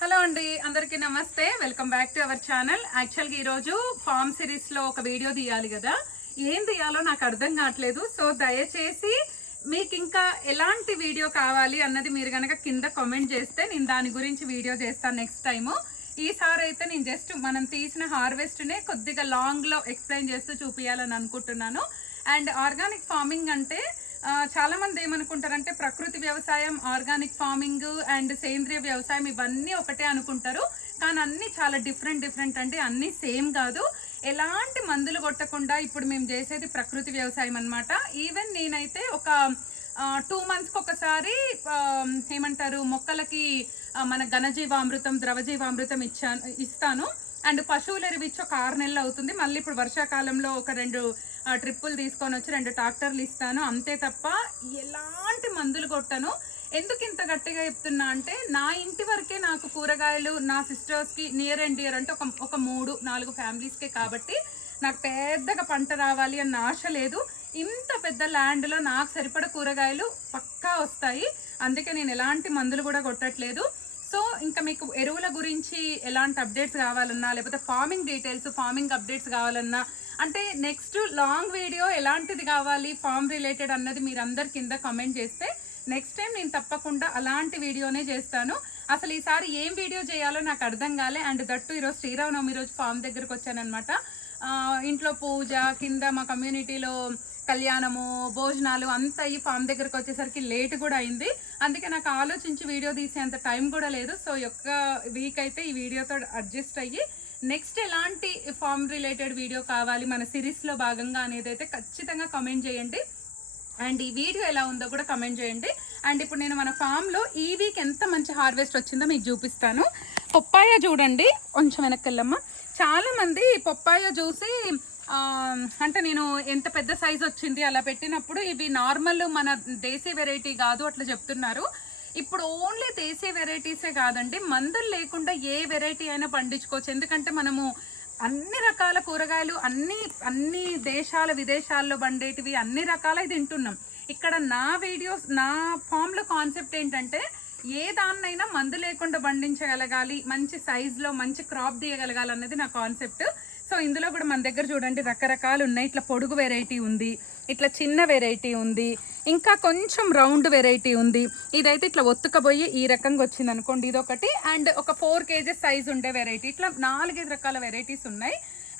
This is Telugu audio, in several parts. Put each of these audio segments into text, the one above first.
హలో అండి, అందరికీ నమస్తే. Welcome back to our channel. యాక్చువల్గా ఈరోజు ఫార్మ్ సిరీస్లో ఒక వీడియో తీయాలి కదా, ఏం తీయాలో నాకు అర్థం కావట్లేదు. సో దయచేసి మీకు ఇంకా ఎలాంటి వీడియో కావాలి అన్నది మీరు కనుక కింద కామెంట్ చేస్తే నేను దాని గురించి వీడియో చేస్తాను నెక్స్ట్ టైము. ఈసారి అయితే నేను జస్ట్ మనం తీసిన హార్వెస్ట్నే కొద్దిగా లాంగ్లో ఎక్స్ప్లెయిన్ చేస్తూ చూపించాలని అనుకుంటున్నాను. అండ్ ఆర్గానిక్ ఫార్మింగ్ అంటే చాలా మంది ఏమనుకుంటారంటే ప్రకృతి వ్యవసాయం, ఆర్గానిక్ ఫార్మింగ్ అండ్ సేంద్రియ వ్యవసాయం ఇవన్నీ ఒకటే అనుకుంటారు. కానీ అన్నీ చాలా డిఫరెంట్ అండి. అన్నీ సేమ్ కాదు. ఎలాంటి మందులు కొట్టకుండా ఇప్పుడు మేము చేసేది ప్రకృతి వ్యవసాయం అనమాట. ఈవెన్ నేనైతే ఒక 2 monthsకి ఒకసారి ఏమంటారు మొక్కలకి మన ఘనజీవామృతం, ద్రవజీవామృతం ఇస్తాను. అండ్ పశువుల ఎరువు ఇచ్చి ఒక 6 నెలలు అవుతుంది. మళ్ళీ ఇప్పుడు వర్షాకాలంలో ఒక 2 ట్రిప్పులు తీసుకొని వచ్చి 2 ట్రాక్టర్లు ఇస్తాను. అంతే తప్ప ఎలాంటి మందులు కొట్టను. ఎందుకు ఇంత గట్టిగా చెప్తున్నా అంటే నా ఇంటి వరకే నాకు కూరగాయలు నా సిస్టర్స్కి నియర్ అండ్ డియర్ అంటే ఒక 3-4 ఫ్యామిలీస్కే కాబట్టి నాకు పెద్దగా పంట రావాలి అన్న ఆశ లేదు. ఇంత పెద్ద ల్యాండ్లో నాకు సరిపడ కూరగాయలు పక్కా వస్తాయి. అందుకే నేను ఎలాంటి మందులు కూడా కొట్టట్లేదు. సో ఇంకా మీకు ఎరువుల గురించి ఎలాంటి అప్డేట్స్ కావాలన్నా, లేకపోతే ఫార్మింగ్ డీటెయిల్స్, ఫార్మింగ్ అప్డేట్స్ కావాలన్నా, అంటే నెక్స్ట్ లాంగ్ వీడియో ఎలాంటిది కావాలి ఫార్మ్ రిలేటెడ్ అన్నది మీరు అందరి కింద కామెంట్ చేస్తే నెక్స్ట్ టైం నేను తప్పకుండా అలాంటి వీడియోనే చేస్తాను. అసలు ఈసారి ఏం వీడియో చేయాలో నాకు అర్థం కాలే. అండ్ దట్టు ఈరోజు శ్రీరామనవమి రోజు ఫార్మ్ దగ్గరకు వచ్చానమాట. ఇంట్లో పూజ, కింద మా కమ్యూనిటీలో కళ్యాణము, భోజనాలు అంతా ఈ ఫామ్ దగ్గరకు వచ్చేసరికి లేట్ కూడా అయింది. అందుకే నాకు ఆలోచించి వీడియో తీసేంత టైం కూడా లేదు. సో ఒక్క వీక్ అయితే ఈ వీడియోతో అడ్జస్ట్ అయ్యి నెక్స్ట్ ఎలాంటి ఫామ్ రిలేటెడ్ వీడియో కావాలి మన సిరీస్లో భాగంగా అనేది అయితే ఖచ్చితంగా కామెంట్ చేయండి. అండ్ ఈ వీడియో ఎలా ఉందో కూడా కమెంట్ చేయండి. అండ్ ఇప్పుడు నేను మన ఫామ్లో ఈ వీక్ ఎంత మంచి హార్వెస్ట్ వచ్చిందో మీకు చూపిస్తాను. పప్పాయ చూడండి, కొంచెం వెనక్కి వెళ్ళమ్మా. చాలామంది పప్పాయ చూసి అంటే నేను ఎంత పెద్ద సైజ్ వచ్చింది అలా పెట్టినప్పుడు ఇవి నార్మల్ మన దేశీ వెరైటీ కాదు అట్లా చెప్తున్నారు. ఇప్పుడు ఓన్లీ దేశీ వెరైటీసే కాదండి, మందులు లేకుండా ఏ వెరైటీ అయినా పండించుకోవచ్చు. ఎందుకంటే మనము అన్ని రకాల కూరగాయలు అన్ని దేశాల విదేశాల్లో పండేటివి అన్ని రకాలవి తింటున్నాం. ఇక్కడ నా వీడియోస్, నా ఫామ్లో కాన్సెప్ట్ ఏంటంటే ఏ దాన్నైనా మందు లేకుండా పండించగలగాలి, మంచి సైజులో మంచి క్రాప్ తీయగలగాలి అన్నది నా కాన్సెప్ట్. సో ఇందులో కూడా మన దగ్గర చూడండి రకరకాలు ఉన్నాయి. ఇట్లా పొడుగు వెరైటీ ఉంది, ఇట్లా చిన్న వెరైటీ ఉంది, ఇంకా కొంచెం రౌండ్ వెరైటీ ఉంది. ఇదైతే ఇట్లా ఒత్తుకపోయి ఈ రకంగా వచ్చింది అనుకోండి, ఇదొకటి. అండ్ ఒక 4 kgs సైజ్ ఉండే వెరైటీ. ఇట్లా 4-5 రకాల వెరైటీస్ ఉన్నాయి.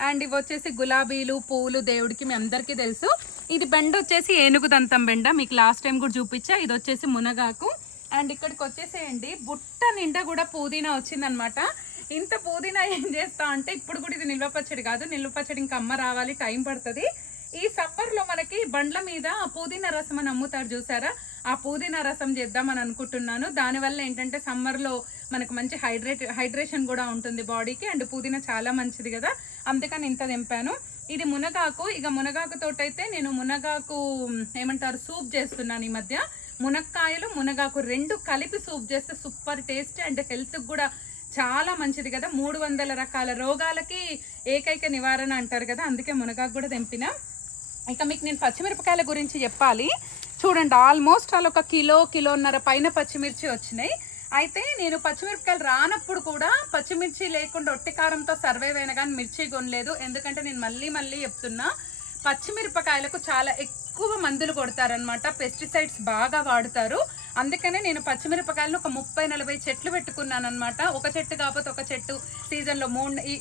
అండ్ ఇవి వచ్చేసి గులాబీలు, పూలు దేవుడికి మీ అందరికీ తెలుసు. ఇది బెండ వచ్చేసి ఏనుగు దంతం బెండ, మీకు లాస్ట్ టైం కూడా చూపించా. ఇది వచ్చేసి మునగాకు. అండ్ ఇక్కడికి వచ్చేసేయండి బుట్ట నిండా కూడా పుదీనా వచ్చిందనమాట. ఇంత పుదీనా ఏం చేస్తా అంటే ఇప్పుడు కూడా ఇది నిల్వ పచ్చడి కాదు, నిల్వ పచ్చడి ఇంకా అమ్మ రావాలి, టైం పడుతుంది. ఈ సమ్మర్లో మనకి బండ్ల మీద పుదీనా రసం అని అమ్ముతారు చూసారా, ఆ పుదీనా రసం చేద్దామని అనుకుంటున్నాను. దానివల్ల ఏంటంటే సమ్మర్లో మనకు మంచి హైడ్రేషన్ కూడా ఉంటుంది బాడీకి. అండ్ పుదీనా చాలా మంచిది కదా, అందుకని ఇంత తెంపాను. ఇది మునగాకు. ఇక మునగాకు తోటైతే నేను మునగాకు ఏమంటారు సూప్ చేస్తున్నాను ఈ మధ్య. మునక్కాయలు, మునగాకు 2 కలిపి సూప్ చేస్తే సూపర్ టేస్ట్ అండ్ హెల్త్కి కూడా చాలా మంచిది కదా. 300 రకాల రోగాలకి ఏకైక నివారణ అంటారు కదా, అందుకే మునగాకు కూడా తెంపిన. ఇక మీకు నేను పచ్చిమిరపకాయల గురించి చెప్పాలి. చూడండి ఆల్మోస్ట్ అలా 1 కిలోన్నర పైన పచ్చిమిర్చి వచ్చినాయి. అయితే నేను పచ్చిమిరపకాయలు రానప్పుడు కూడా పచ్చిమిర్చి లేకుండా ఒట్టి కారంతో సర్వైవ్ అయినా కానీ మిర్చి కొనలేదు. ఎందుకంటే నేను మళ్ళీ చెప్తున్నా, పచ్చిమిరపకాయలకు చాలా ఎక్కువ మందులు కొడతారనమాట, పెస్టిసైడ్స్ బాగా వాడతారు. అందుకనే నేను పచ్చిమిరపకాయలను ఒక 30-40 చెట్లు పెట్టుకున్నాను అనమాట. ఒక చెట్టు కాకపోతే ఒక చెట్టు సీజన్లో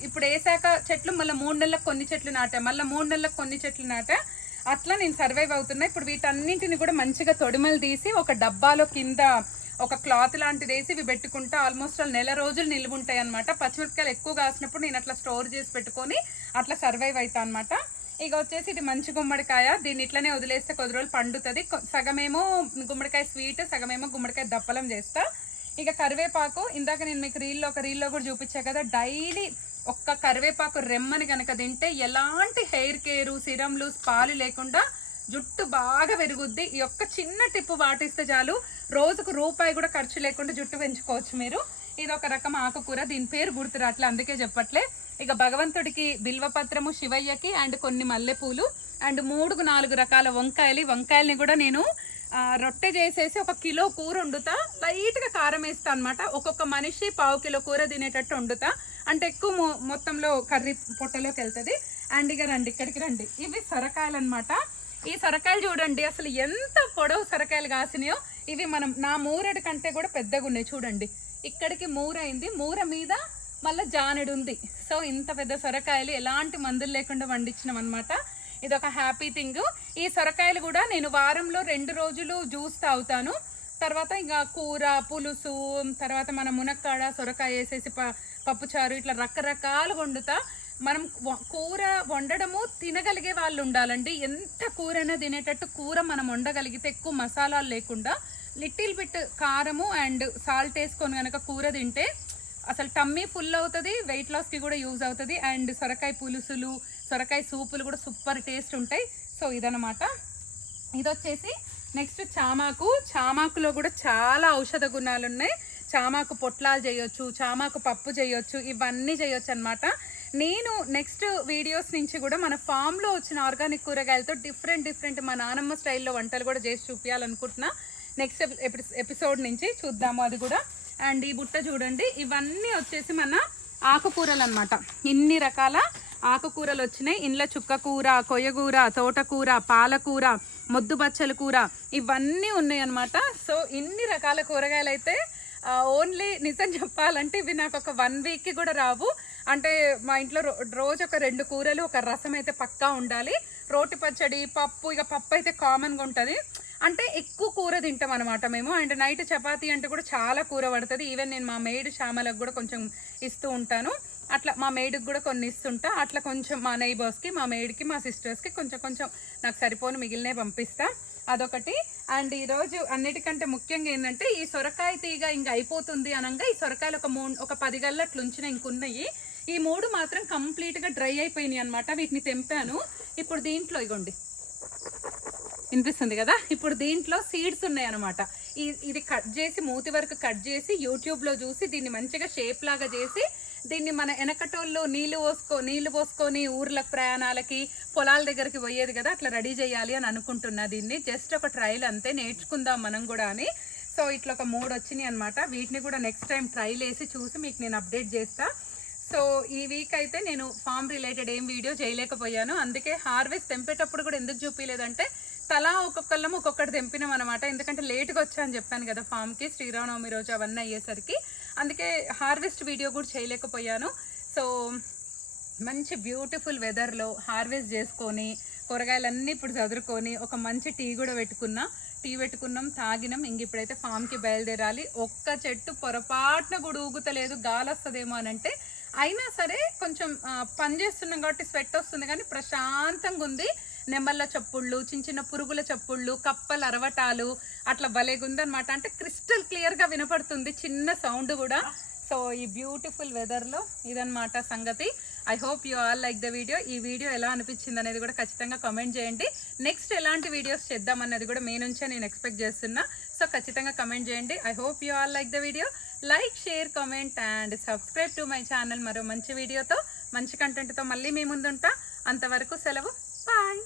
ఇప్పుడు వేసాక చెట్లు మళ్ళీ 3 నెలలకు కొన్ని చెట్లు నాటా, మళ్ళీ 3 నెలలకు కొన్ని చెట్లు నాటా. అట్లా నేను సర్వైవ్ అవుతున్నా. ఇప్పుడు వీటన్నింటిని కూడా మంచిగా తొడిమలు తీసి ఒక డబ్బాలో కింద ఒక క్లాత్ లాంటిది వేసి ఇవి పెట్టుకుంటా. ఆల్మోస్ట్ 1 నెల రోజులు నిల్వ ఉంటాయి అనమాట. పచ్చిమిరపకాయలు ఎక్కువ కాసినప్పుడు నేను అట్లా స్టోర్ చేసి పెట్టుకొని అట్లా సర్వైవ్ అవుతా అనమాట. ఇక వచ్చేసి ఇది మంచి గుమ్మడికాయ. దీన్ని ఇట్లనే వదిలేస్తే కొద్ది రోజులు పండుతుంది. సగమేమో గుమ్మడికాయ స్వీట్, సగమేమో గుమ్మడికాయ దప్పలం చేస్తా. ఇక కరివేపాకు, ఇందాక నేను మీకు ఒక రీల్లో కూడా చూపించా కదా, డైలీ ఒక్క కరివేపాకు రెమ్మని కనుక తింటే ఎలాంటి హెయిర్ కేరు, సిరంలు, పాలు లేకుండా జుట్టు బాగా పెరుగుద్ది. ఈ ఒక్క చిన్న టిప్పు పాటిస్తే చాలు, రోజుకు రూపాయి కూడా ఖర్చు లేకుండా జుట్టు పెంచుకోవచ్చు మీరు. ఇది ఒక రకం ఆకుకూర, దీని పేరు గుర్తు రావట్లే అందుకే చెప్పట్లే. ఇక భగవంతుడికి బిల్వపత్రము, శివయ్యకి అండ్ కొన్ని మల్లెపూలు అండ్ 3-4 రకాల వంకాయలు. వంకాయల్ని కూడా నేను రొట్టె చేసేసి 1 కిలో కూర వండుతా, లైట్గా కారం వేస్తా అనమాట. ఒక్కొక్క మనిషి 1/2 కిలో కూర తినేటట్టు వండుతా, అంటే ఎక్కువ మొత్తంలో కర్రీ పొట్టలోకి వెళ్తుంది. అండ్ ఇక రండి, ఇక్కడికి రండి. ఇవి సొరకాయలు అనమాట. ఈ సొరకాయలు చూడండి అసలు ఎంత పొడవు సొరకాయలు కాసినాయో. ఇవి నా మూరెడు కంటే కూడా పెద్దగా ఉన్నాయి చూడండి. ఇక్కడికి మూర అయింది, మూర మీద మళ్ళీ జానెడు ఉంది. సో ఇంత పెద్ద సొరకాయలు ఎలాంటి మందులు లేకుండా వండించినాం అనమాట. ఇది ఒక హ్యాపీ థింగ్. ఈ సొరకాయలు కూడా నేను వారంలో 2 రోజులు జ్యూస్ తాగుతాను. తర్వాత ఇంకా కూర, పులుసు, తర్వాత మన మునక్కాడ, సొరకాయ వేసేసి పప్పుచారు, ఇట్లా రకరకాలు వండుతా. మనం కూర వండడము తినగలిగే వాళ్ళు ఉండాలండి. ఎంత కూరైనా తినేటట్టు కూర మనం వండగలిగితే, ఎక్కువ మసాలాలు లేకుండా లిటిల్ బిట్ కారము అండ్ సాల్ట్ వేసుకొని కనుక కూర తింటే అసలు టమ్మీ ఫుల్ అవుతుంది, వెయిట్ లాస్కి కూడా యూజ్ అవుతుంది. అండ్ సొరకాయ పులుసులు, సొరకాయ సూపులు కూడా సూపర్ టేస్ట్ ఉంటాయి. సో ఇదనమాట. ఇది వచ్చేసి నెక్స్ట్ చామాకు. చామాకులో కూడా చాలా ఔషధ గుణాలు ఉన్నాయి. చామాకు పొట్లాలు చేయొచ్చు, చామాకు పప్పు చేయొచ్చు, ఇవన్నీ చేయొచ్చు అనమాట. నేను నెక్స్ట్ వీడియోస్ నుంచి కూడా మన ఫామ్లో వచ్చిన ఆర్గానిక్ కూరగాయలతో డిఫరెంట్ మా నానమ్మ స్టైల్లో వంటలు కూడా చేసి చూపించాలనుకుంటున్నా. నెక్స్ట్ ఎపిసోడ్ నుంచి చూద్దాము అది కూడా. అండ్ ఈ బుట్ట చూడండి, ఇవన్నీ వచ్చేసి మన ఆకుకూరలు అనమాట. ఇన్ని రకాల ఆకుకూరలు వచ్చినాయి. ఇంట్లో చుక్కకూర, కొయ్యకూర, తోటకూర, పాలకూర, మొద్దు బచ్చల కూర, ఇవన్నీ ఉన్నాయి అనమాట. సో ఇన్ని రకాల కూరగాయలు అయితే ఓన్లీ నిజం చెప్పాలంటే ఇవి నాకు ఒక 1 వీక్కి కూడా రావు. అంటే మా ఇంట్లో రోజు ఒక 2 కూరలు, ఒక రసం అయితే పక్కా ఉండాలి. రోటి పచ్చడి, పప్పు, ఇక పప్పు అయితే కామన్గా ఉంటుంది. అంటే ఎక్కువ కూర తింటాం అనమాట మేము. అండ్ నైట్ చపాతీ అంటే కూడా చాలా కూర పడుతుంది. ఈవెన్ నేను మా మెయిడ్ శ్యామలకు కూడా కొంచెం ఇస్తూ ఉంటాను. అట్లా మా మెయిడ్కి కూడా కొన్ని ఇస్తుంటా. అట్లా కొంచెం మా నైబర్స్కి, మా మెయిడ్కి, మా సిస్టర్స్కి కొంచెం నాకు సరిపోను మిగిలినే పంపిస్తా. అదొకటి. అండ్ ఈరోజు అన్నిటికంటే ముఖ్యంగా ఏంటంటే ఈ సొరకాయ తీగ ఇంకా అయిపోతుంది అనగా ఈ సొరకాయలు ఒక 10 గల్లట్లు ఉంచిన ఇంకున్నాయి. ఈ 3 మాత్రం కంప్లీట్గా డ్రై అయిపోయినాయి అనమాట. వీటిని తెంపాను. ఇప్పుడు దీంట్లో ఇగోండి, వినిపిస్తుంది కదా, ఇప్పుడు దీంట్లో సీడ్స్ ఉన్నాయి అనమాట. ఇది కట్ చేసి మూతి వరకు కట్ చేసి యూట్యూబ్లో చూసి దీన్ని మంచిగా షేప్ లాగా చేసి దీన్ని మన వెనకటోళ్ళు నీళ్లు పోసుకొని ఊర్లకు ప్రయాణాలకి పొలాల దగ్గరికి పోయేది కదా, అట్లా రెడీ చేయాలి అని అనుకుంటున్నా. దీన్ని జస్ట్ ఒక ట్రైల్ అంతే, నేర్చుకుందాం మనం కూడా అని. సో ఇట్లా ఒక 3 వచ్చినాయి అనమాట. వీటిని కూడా నెక్స్ట్ టైం ట్రైల్ వేసి చూసి మీకు నేను అప్డేట్ చేస్తా. సో ఈ వీక్ అయితే నేను ఫామ్ రిలేటెడ్ ఏం వీడియో చేయలేకపోయాను. అందుకే హార్వెస్ట్ తెంపేటప్పుడు కూడా ఎందుకు చూపించలేదంటే తలా ఒక్కొక్కళ్ళం ఒక్కొక్కటి తెంపినాం అనమాట. ఎందుకంటే లేట్గా వచ్చా అని చెప్పాను కదా ఫామ్కి, శ్రీరామనవమి రోజు అవన్నీ అయ్యేసరికి. అందుకే హార్వెస్ట్ వీడియో కూడా చేయలేకపోయాను. సో మంచి బ్యూటిఫుల్ వెదర్లో హార్వెస్ట్ చేసుకొని కూరగాయలన్నీ ఇప్పుడు చదువుకొని ఒక మంచి టీ కూడా పెట్టుకున్నాం, తాగినాం. ఇంక ఇప్పుడైతే ఫామ్కి బయలుదేరాలి. ఒక్క చెట్టు పొరపాటున కూడా ఊగుతలేదు, గాలి వస్తుందేమో అని అంటే. అయినా సరే కొంచెం పని చేస్తున్నాం కాబట్టి స్వెట్ వస్తుంది, కానీ ప్రశాంతంగా ఉంది. నెమళ్ళ చప్పుళ్ళు, చిన్న పురుగుల చప్పుళ్ళు, కప్పల అరవటాలు, అట్లా భలేగుందనమాట. అంటే క్రిస్టల్ క్లియర్గా వినపడుతుంది, చిన్న సౌండ్ కూడా. సో ఈ బ్యూటిఫుల్ వెదర్లో ఇదనమాట సంగతి. I hope you all like the video. ఈ వీడియో ఎలా అనిపించింది అనేది కూడా ఖచ్చితంగా కామెంట్ చేయండి. నెక్స్ట్ ఎలాంటి వీడియోస్ చేద్దాం అన్నది కూడా మీ నుంచే నేను ఎక్స్పెక్ట్ చేస్తున్నా. సో ఖచ్చితంగా కామెంట్ చేయండి. I hope you all like the video. Like, share, comment and subscribe to my channel. మరో మంచి వీడియోతో, మంచి కంటెంట్తో మళ్ళీ మీ ముందుంటా. అంతవరకు సెలవు. బాయ్.